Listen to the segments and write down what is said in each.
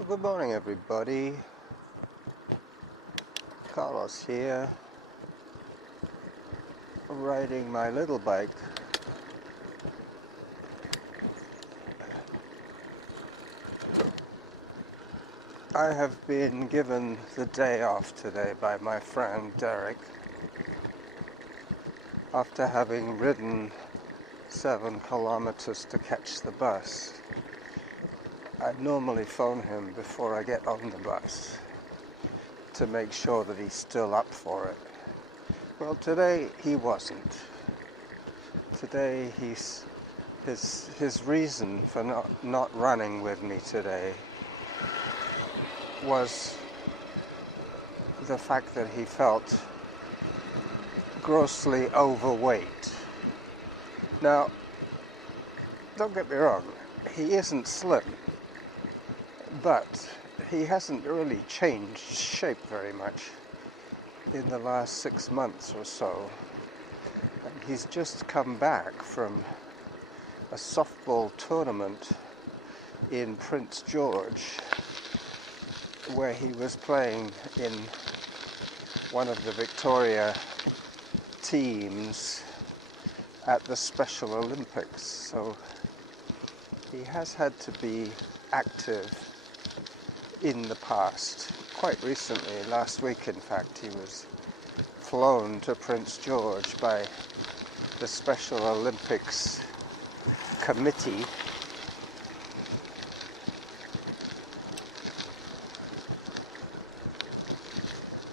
Well, good morning, everybody. Carlos here, riding my little bike. I have been given the day off today by my friend Derick after having ridden 7 kilometers to catch the bus. I normally phone him before I get on the bus to make sure that he's still up for it. Well, today he wasn't. Today his reason for not running with me today was the fact that he felt grossly overweight. Now, don't get me wrong, he isn't slim, but he hasn't really changed shape very much in the last 6 months or so. And he's just come back from a softball tournament in Prince George, where he was playing in one of the Victoria teams at the Special Olympics. So he has had to be active in the past. Quite recently, last week in fact, he was flown to Prince George by the Special Olympics committee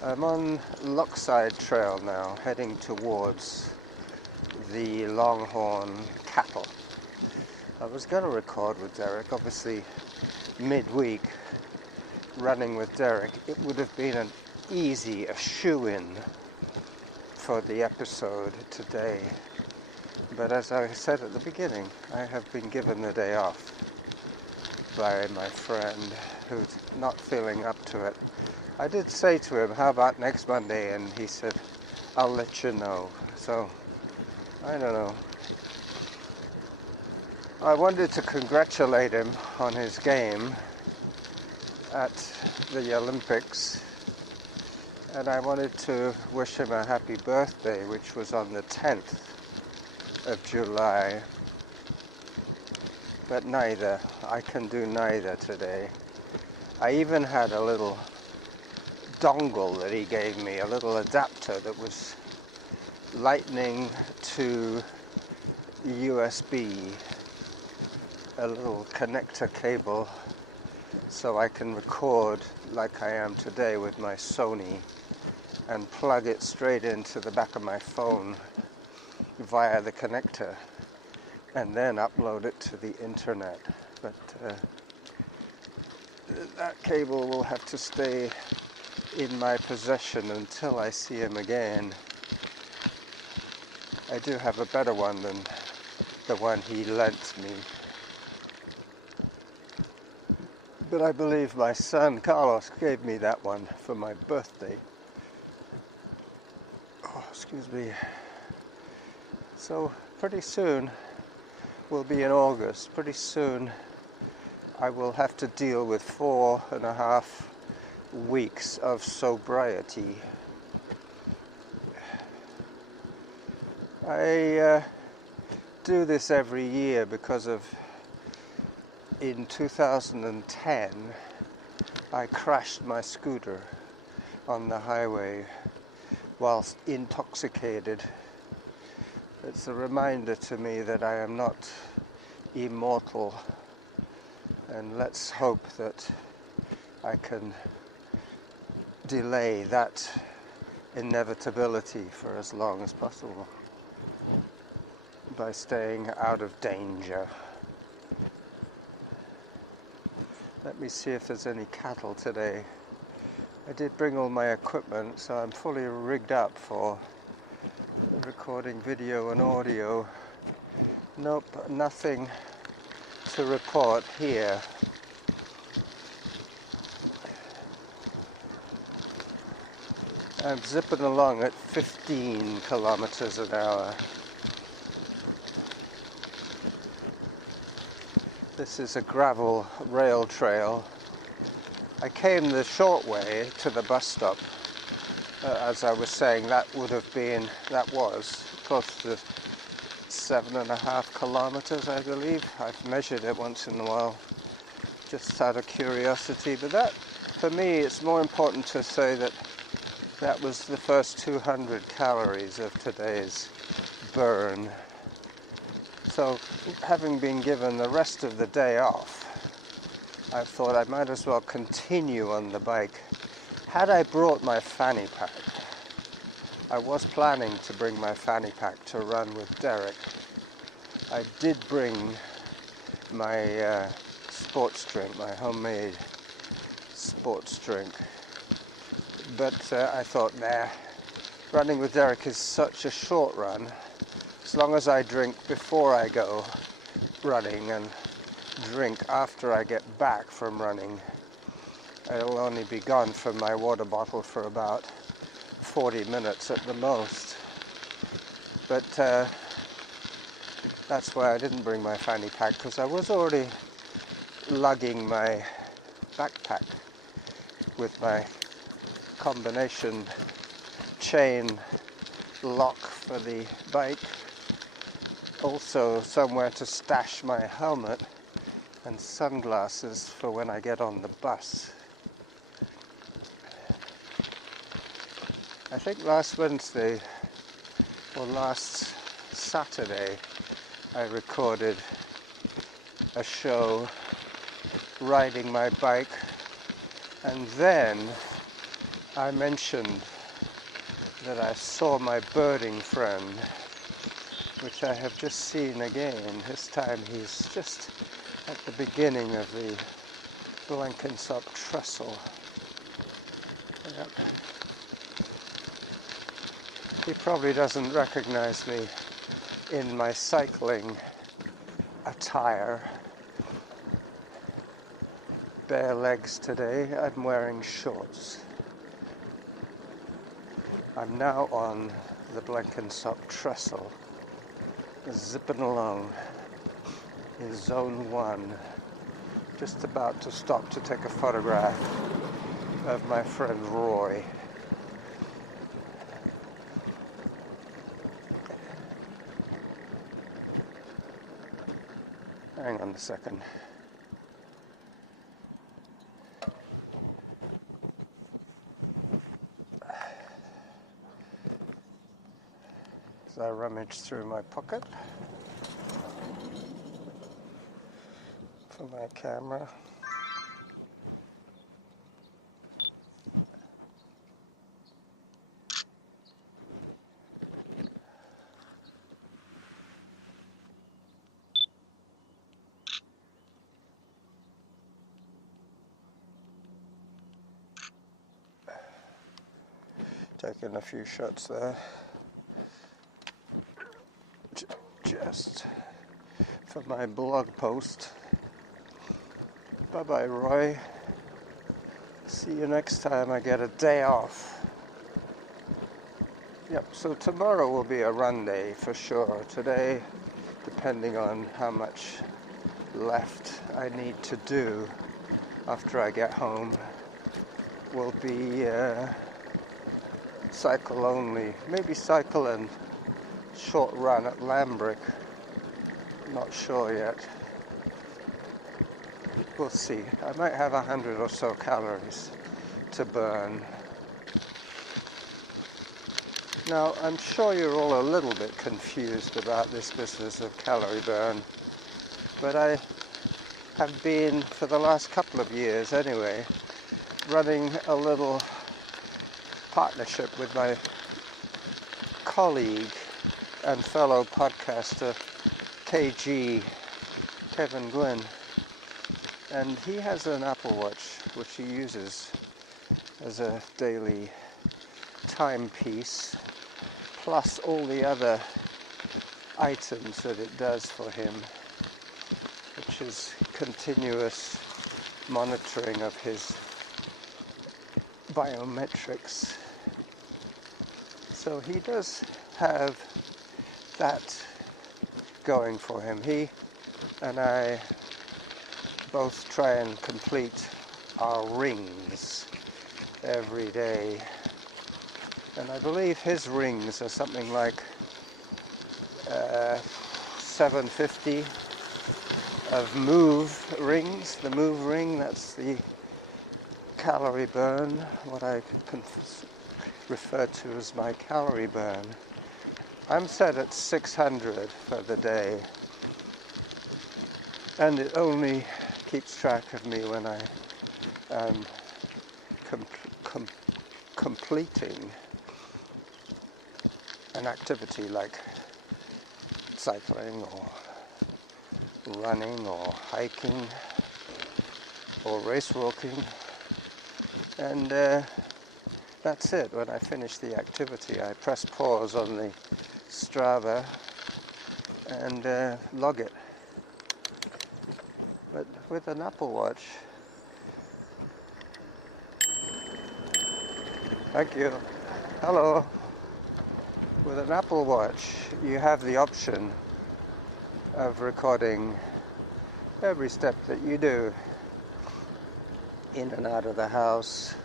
I'm on Lochside Trail now, heading towards the Longhorn cattle. I was going to record with Derick, obviously midweek, running with Derick. It would have been an easy, a shoe-in for the episode today. But as I said at the beginning, I have been given the day off by my friend who's not feeling up to it. I did say to him, how about next Monday? And he said, I'll let you know. So, I don't know. I wanted to congratulate him on his game at the Olympics. And I wanted to wish him a happy birthday, which was on the 10th of July. But neither. I can do neither today. I even had a little dongle that he gave me, a little adapter that was lightning to USB, a little connector cable, so I can record like I am today with my Sony and plug it straight into the back of my phone via the connector and then upload it to the internet. But that cable will have to stay in my possession until I see him again. I do have a better one than the one he lent me. But I believe my son Carlos gave me that one for my birthday. Oh, excuse me. So pretty soon, we'll be in August, pretty soon I will have to deal with 4.5 weeks of sobriety. I do this every year because in 2010 I crashed my scooter on the highway whilst intoxicated. It's a reminder to me that I am not immortal, and let's hope that I can delay that inevitability for as long as possible by staying out of danger. Let me see if there's any cattle today. I did bring all my equipment, so I'm fully rigged up for recording video and audio. Nope, nothing to report here. I'm zipping along at 15 kilometers an hour. This is a gravel rail trail I came the short way to the bus stop. As I was saying, that was close to 7.5 kilometers, I believe. I've measured it once in a while, just out of curiosity. But that, for me, it's more important to say that that was the first 200 calories of today's burn. So, having been given the rest of the day off, I thought I might as well continue on the bike. Had I brought my fanny pack, I was planning to bring my fanny pack to run with Derick. I did bring my sports drink, my homemade sports drink. But I thought, nah, running with Derick is such a short run. As long as I drink before I go running and drink after I get back from running, I'll only be gone from my water bottle for about 40 minutes at the most. But that's why I didn't bring my fanny pack, because I was already lugging my backpack with my combination chain lock for the bike. Also somewhere to stash my helmet and sunglasses for when I get on the bus. I think last Wednesday or last Saturday I recorded a show riding my bike, and then I mentioned that I saw my birding friend, which I have just seen again. This time he's just at the beginning of the Blenkinsop trestle. Yep. He probably doesn't recognize me in my cycling attire. Bare legs today. I'm wearing shorts. I'm now on the Blenkinsop trestle, zipping along in zone 1, just about to stop to take a photograph of my friend Roy. Hang on a second. As I rummage through my pocket for my camera. Taking a few shots there. Just for my blog post. Bye bye, Roy. See you next time I get a day off. Yep, so tomorrow will be a run day for sure. Today, depending on how much left I need to do after I get home, will be cycle only. Maybe cycle and short run at Lambrick. Not sure yet. We'll see. I might have 100 or so calories to burn. Now, I'm sure you're all a little bit confused about this business of calorie burn, but I have been, for the last couple of years anyway, running a little partnership with my colleague and fellow podcaster KG, Kevin Glynn, and he has an Apple Watch which he uses as a daily timepiece, plus all the other items that it does for him, which is continuous monitoring of his biometrics. So he does have that going for him. He and I both try and complete our rings every day. And I believe his rings are something like 750 of move rings. The move ring, that's the calorie burn, what I can refer to as my calorie burn. I'm set at 600 for the day, and it only keeps track of me when I am completing an activity like cycling or running or hiking or race walking, and that's it. When I finish the activity, I press pause on the Strava and log it. But with an Apple Watch, thank you, hello. With an Apple Watch, you have the option of recording every step that you do, in and out of the house,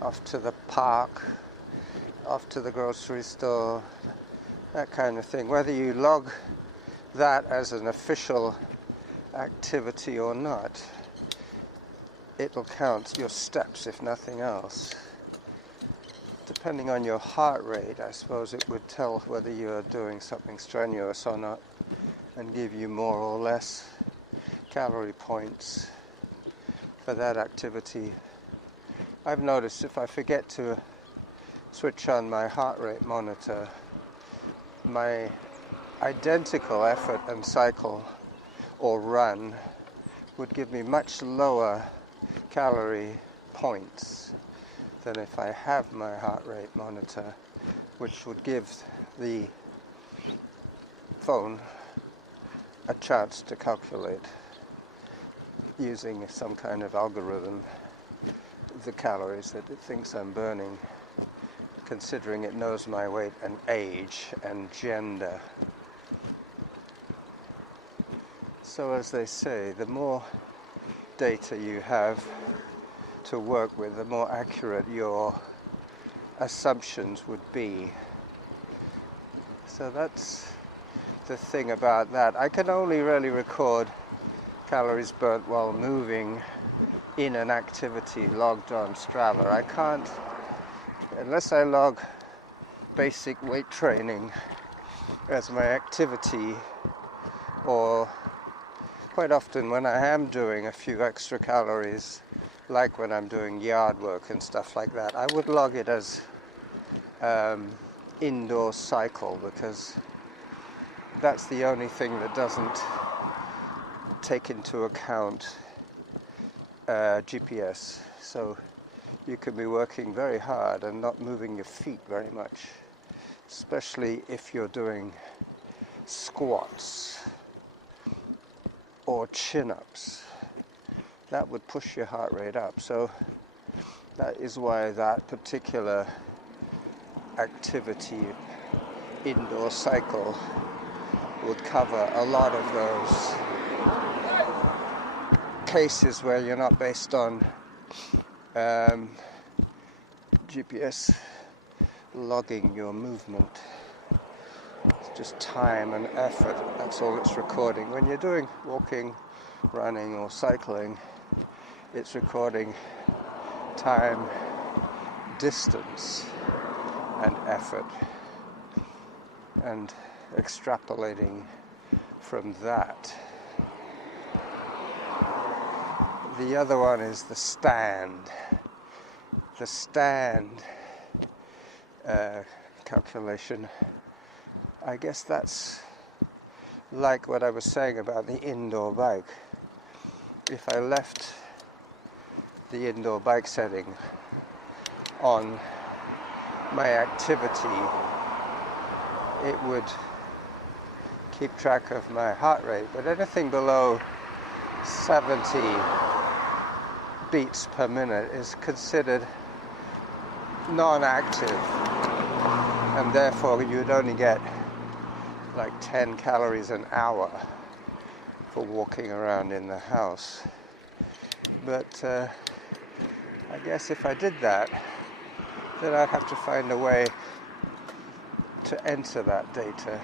off to the park, off to the grocery store, that kind of thing. Whether you log that as an official activity or not, it'll count your steps, if nothing else. Depending on your heart rate, I suppose it would tell whether you're doing something strenuous or not, and give you more or less calorie points for that activity. I've noticed if I forget to switch on my heart rate monitor, my identical effort and cycle or run would give me much lower calorie points than if I have my heart rate monitor, which would give the phone a chance to calculate using some kind of algorithm the calories that it thinks I'm burning, considering it knows my weight and age and gender. So as they say, the more data you have to work with, the more accurate your assumptions would be. So that's the thing about that. I can only really record calories burnt while moving in an activity logged on Strava. I can't, unless I log basic weight training as my activity, or quite often when I am doing a few extra calories, like when I'm doing yard work and stuff like that, I would log it as indoor cycle, because that's the only thing that doesn't take into account GPS. So you can be working very hard and not moving your feet very much, especially if you're doing squats or chin-ups. That would push your heart rate up. So that is why that particular activity, indoor cycle, would cover a lot of those cases where you're not based on GPS logging your movement. It's just time and effort, that's all it's recording. When you're doing walking, running or cycling, it's recording time, distance and effort, and extrapolating from that. The other one is the stand. The stand calculation, I guess that's like what I was saying about the indoor bike. If I left the indoor bike setting on my activity, it would keep track of my heart rate, but anything below 70 beats per minute is considered non-active, and therefore you'd only get like 10 calories an hour for walking around in the house. But I guess if I did that, then I'd have to find a way to enter that data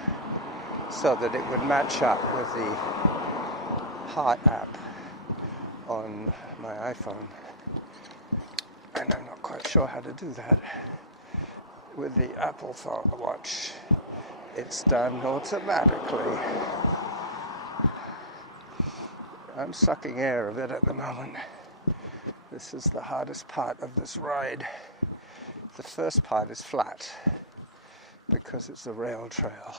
so that it would match up with the Heart app on my iPhone. And I'm not quite sure how to do that. With the Apple Watch, it's done automatically. I'm sucking air a bit at the moment. This is the hardest part of this ride. The first part is flat because it's a rail trail.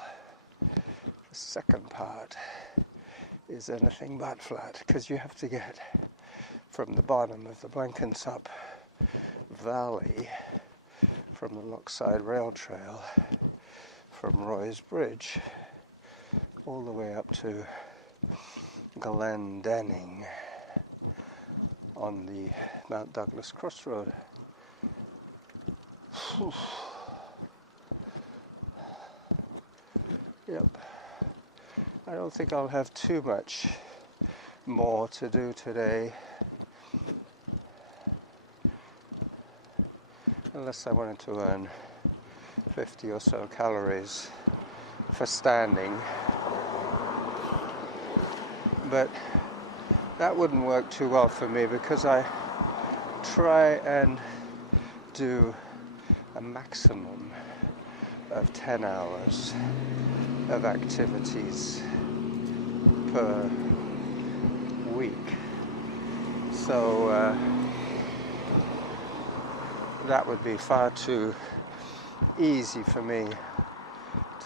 The second part is anything but flat because you have to get from the bottom of the Blenkinsop Valley from the Lochside rail trail from Roy's Bridge all the way up to Glendenning on the Mount Douglas Crossroad. Yep. I don't think I'll have too much more to do today. Unless I wanted to earn 50 or so calories for standing. But that wouldn't work too well for me because I try and do a maximum of 10 hours of activities per week. So that would be far too easy for me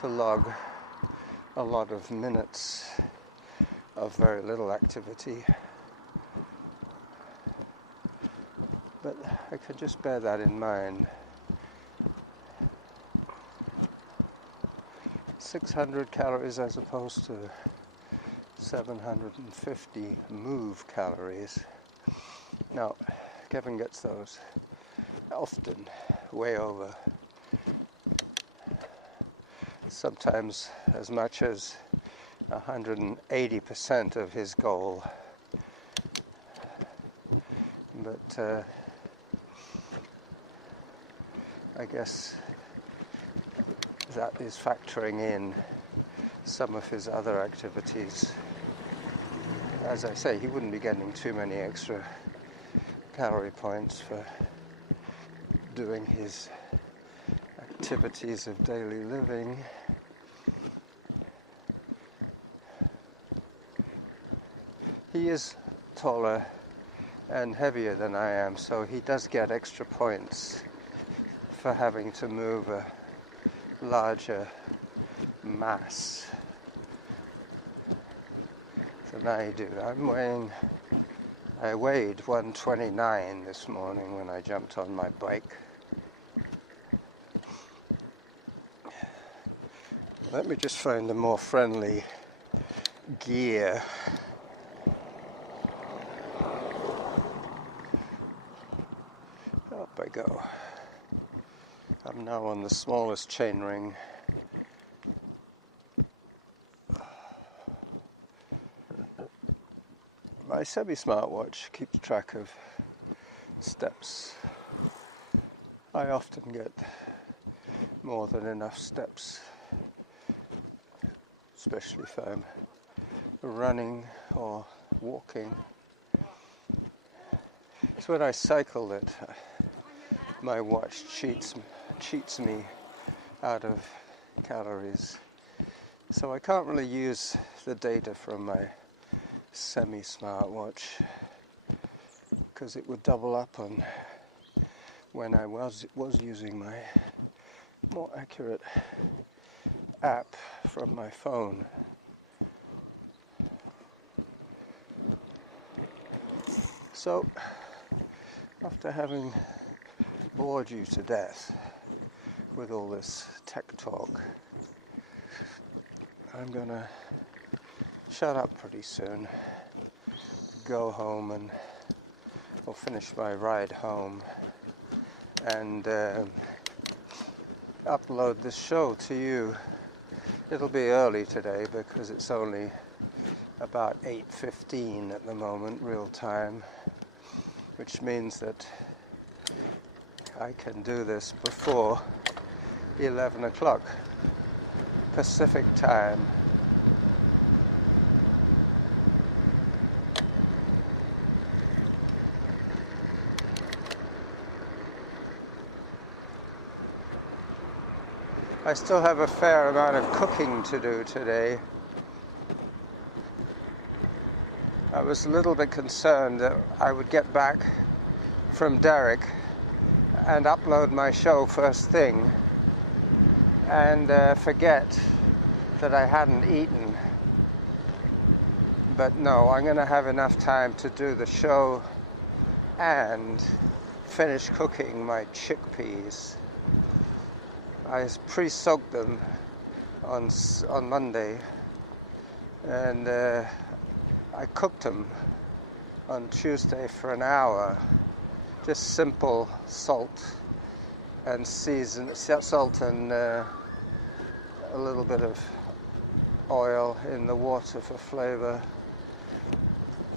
to log a lot of minutes of very little activity. But I could just bear that in mind. 600 calories as opposed to 750 move calories. Now, Kevin gets those often way over. Sometimes as much as 180% of his goal. But I guess that is factoring in some of his other activities. As I say, he wouldn't be getting too many extra calorie points for doing his activities of daily living. He is taller and heavier than I am, so he does get extra points for having to move a larger mass than I do. I weighed 129 this morning when I jumped on my bike. Let me just find a more friendly gear. Up I go. I'm now on the smallest chainring. My semi-smartwatch keeps track of steps. I often get more than enough steps, especially if I'm running or walking. It's when I cycle that my watch cheats me out of calories. So I can't really use the data from my semi-smartwatch because it would double up on when I was using my more accurate app from my phone. So after having bored you to death with all this tech talk, I'm gonna shut up pretty soon, go home and I'll finish my ride home and upload this show to you. It'll be early today because it's only about 8:15 at the moment, real time, which means that I can do this before 11 o'clock Pacific time. I still have a fair amount of cooking to do today. I was a little bit concerned that I would get back from Derick and upload my show first thing and forget that I hadn't eaten. But no, I'm going to have enough time to do the show and finish cooking my chickpeas. I pre-soaked them on Monday, and I cooked them on Tuesday for an hour. Just simple salt and salt and a little bit of oil in the water for flavor.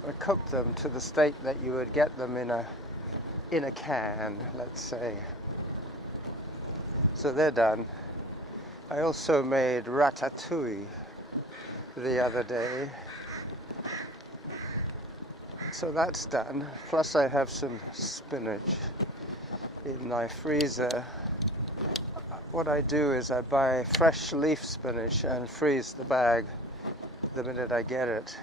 I cooked them to the state that you would get them in a can, let's say. So they're done. I also made ratatouille the other day. So that's done. Plus I have some spinach in my freezer. What I do is I buy fresh leaf spinach and freeze the bag the minute I get it.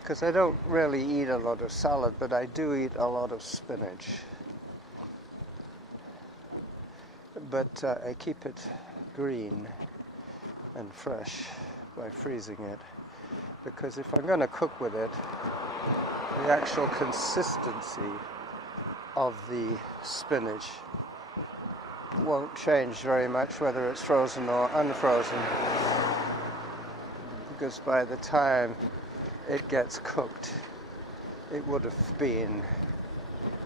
Because I don't really eat a lot of salad, but I do eat a lot of spinach. But I keep it green and fresh by freezing it, because if I'm going to cook with it, the actual consistency of the spinach won't change very much whether it's frozen or unfrozen, because by the time it gets cooked, it would have been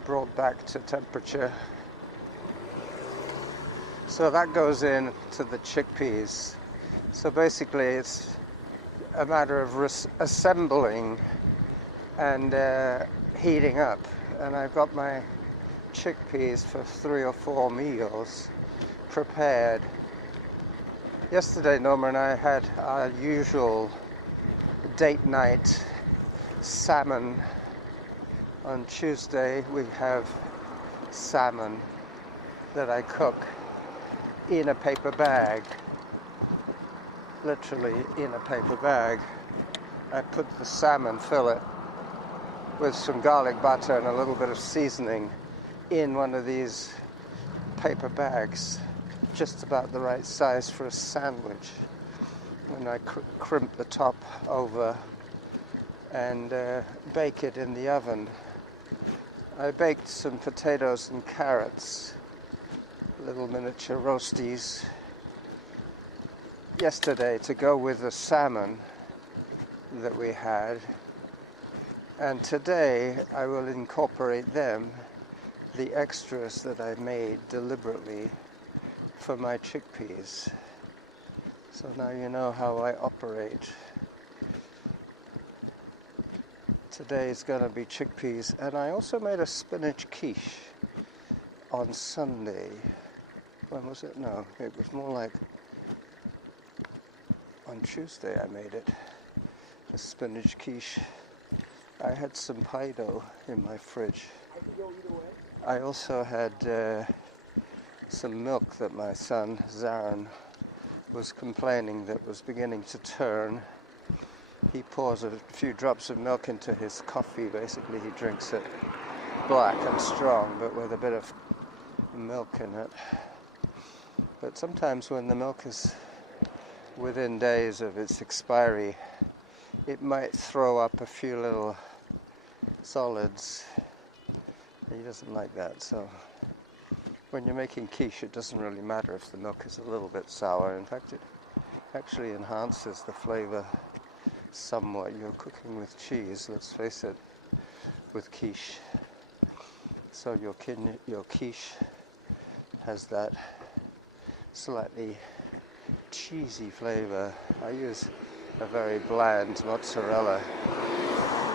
brought back to temperature. So that goes in to the chickpeas. So basically it's a matter of assembling and heating up. And I've got my chickpeas for 3 or 4 meals prepared. Yesterday, Norma and I had our usual date night salmon. On Tuesday we have salmon that I cook in a paper bag, literally in a paper bag. I put the salmon fillet with some garlic butter and a little bit of seasoning in one of these paper bags, just about the right size for a sandwich. And I crimp the top over and bake it in the oven. I baked some potatoes and carrots, little miniature roasties, yesterday to go with the salmon that we had, and today I will incorporate them, the extras that I made deliberately for my chickpeas. So now you know how I operate. Today is going to be chickpeas, and I also made a spinach quiche on Sunday. When was it? No, it was more like on Tuesday I made it. A spinach quiche. I had some pie dough in my fridge. I also had some milk that my son Zaran was complaining that was beginning to turn. He pours a few drops of milk into his coffee. Basically he drinks it black and strong, but with a bit of milk in it. But sometimes when the milk is within days of its expiry, it might throw up a few little solids. He doesn't like that, so when you're making quiche, it doesn't really matter if the milk is a little bit sour. In fact, it actually enhances the flavor somewhat. You're cooking with cheese, let's face it, with quiche. So your quiche has that slightly cheesy flavor. I use a very bland mozzarella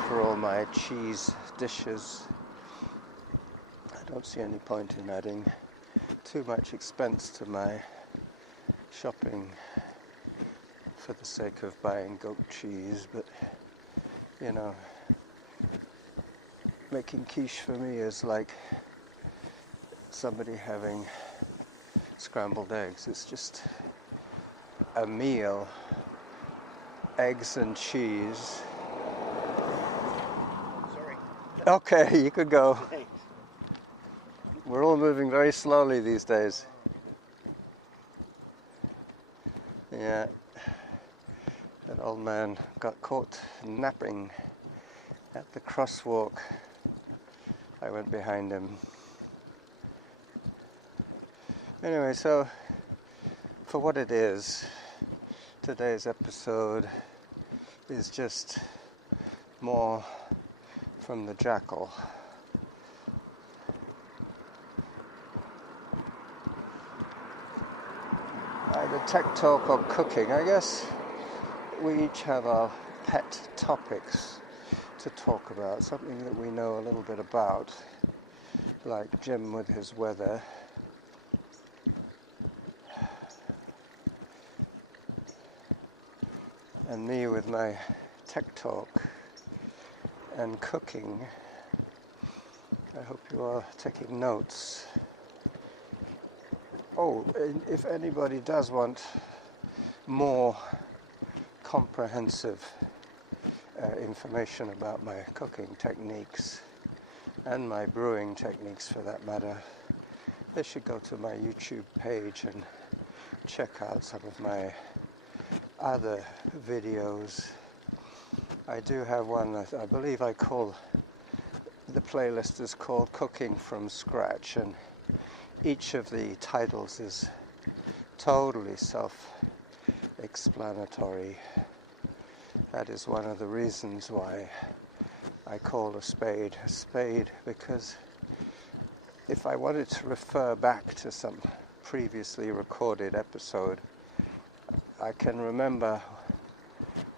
for all my cheese dishes. I don't see any point in adding too much expense to my shopping for the sake of buying goat cheese, but you know, making quiche for me is like somebody having scrambled eggs. It's just a meal, eggs and cheese. Sorry. Okay, you could go. Thanks. We're all moving very slowly these days. Yeah, that old man got caught napping at the crosswalk. I went behind him. Anyway, so for what it is, today's episode is just more from the Jackal. Either tech talk or cooking. I guess we each have our pet topics to talk about, something that we know a little bit about, like Jim with his weather, and me with my tech talk and cooking. I hope you are taking notes. Oh, and if anybody does want more comprehensive information about my cooking techniques and my brewing techniques for that matter, they should go to my YouTube page and check out some of my other videos. I do have one that I believe I call, the playlist is called Cooking from Scratch, and each of the titles is totally self-explanatory. That is one of the reasons why I call a spade, because if I wanted to refer back to some previously recorded episode, I can remember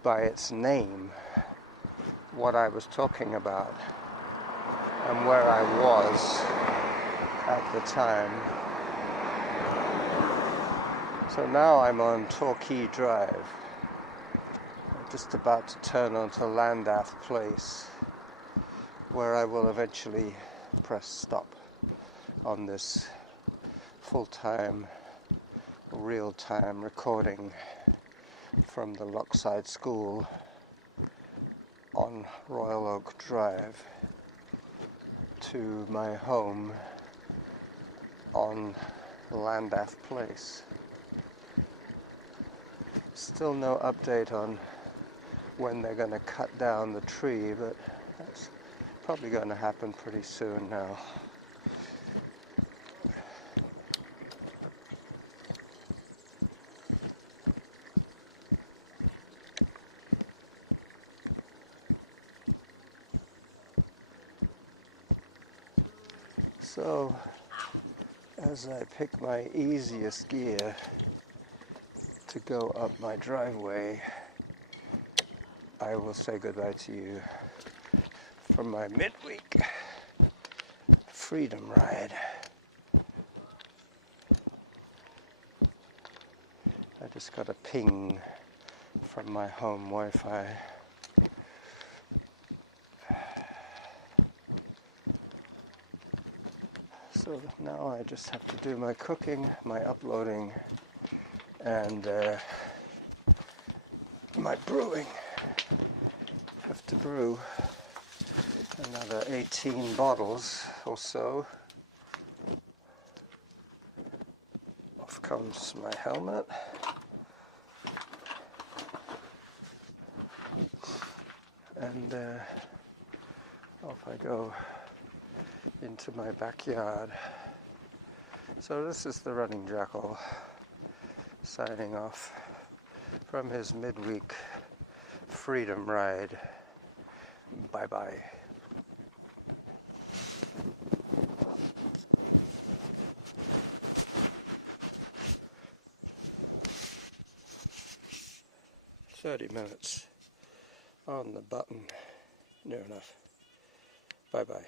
by its name what I was talking about and where I was at the time. So now I'm on Torquay Drive. I'm just about to turn onto Llandaff Place, where I will eventually press stop on this full-time, real-time recording from the Lochside School on Royal Oak Drive to my home on Llandaff Place. Still no update on when they're going to cut down the tree, but that's probably going to happen pretty soon now. So, as I pick my easiest gear to go up my driveway, I will say goodbye to you from my midweek freedom ride. I just got a ping from my home Wi-Fi. So now I just have to do my cooking, my uploading, and my brewing. Have to brew another 18 bottles or so. Off comes my helmet. And off I go into my backyard. So this is the Running Jackal signing off from his midweek freedom ride. Bye bye. $30 on the button. Near enough. Bye bye.